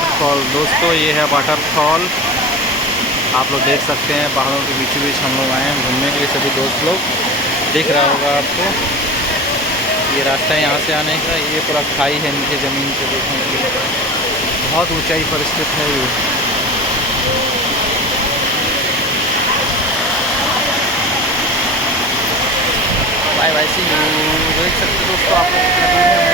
Waterfall दोस्तों, ये है वाटरफॉल। आप लोग देख सकते हैं पहाड़ों के बीचों बीच हम लोग आए हैं घूमने के लिए। सभी दोस्त लोग दिख रहा होगा आपको, ये रास्ता है यहाँ से आने का। ये पूरा खाई है नीचे ज़मीन से देखने के लिए, बहुत ऊंचाई पर स्थित है ये। Bye bye, see you. देख सकते हो दोस्तों आप लोग कितना दूर है।